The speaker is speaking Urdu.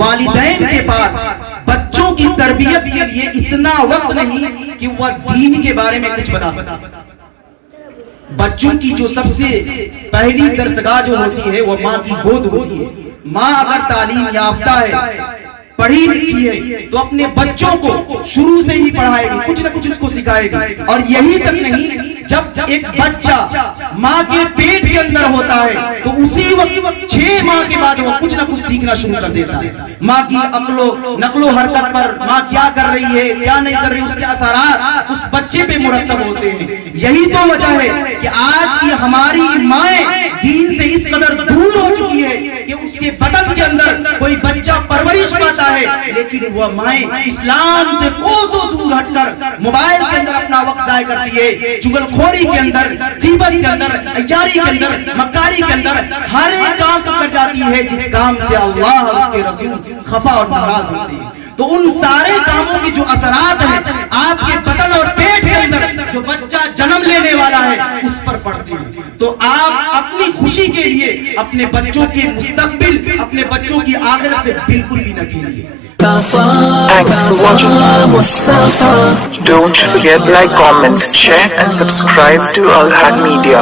والدین کے پاس بچوں کی تربیت کے لیے اتنا وقت نہیں کہ وہ دین کے بارے میں کچھ بتا سکے. بچوں کی جو سب سے پہلی درسگاہ جو ہوتی ہے وہ ماں کی گود ہوتی ہے. ماں اگر تعلیم یافتہ ہے، پڑھی لکھی ہے، تو اپنے بچوں کو شروع سے ہی پڑھائے گی، کچھ نہ کچھ اس کو سکھائے گی. اور یہی تک نہیں، جب ایک بچہ ماں کے پیٹ کے اندر ہوتا ہے تو اسی وقت 6 ماہ کے بعد وہ کچھ نہ کچھ سیکھنا شروع کر دیتا ہے. ماں کی نقل و حرکت پر ماں کیا کر رہی ہے، کیا نہیں کر رہی، اس کے اثرات اس بچے پہ مرتب ہوتے ہیں. یہی تو وجہ ہے کہ آج کی ہماری مائیں دین سے اس قدر دور ہو چکی ہے کہ اس کے بدن کے اندر کوئی بچہ پرورش پاتا ہے، لیکن وہ مائیں اسلام سے کوسوں دور ہٹ کر موبائل کے اندر اپنا وقت ضائع کرتی ہے، چغل خوری کے اندر، غیبت کے اندر، عیاری کے اندر، مکاری کے اندر، ہر ایک کام کر جاتی ہے جس کام سے اللہ اور اس کے رسول خفا اور ناراض ہوتے ہیں. تو ان سارے کاموں کی جو اثرات ہیں آپ کے بدن اور پیٹ کے اندر جو بچہ جنم لینے والا ہے اس پر پڑتے ہیں. تو آپ اپنی خوشی کے لیے اپنے بچوں کے مستقبل، اپنے بچوں کی آخرت سے بالکل بھی نہ کھیلیے. Thanks for watching. Don't forget like, comment, share and subscribe to Al Haq Media.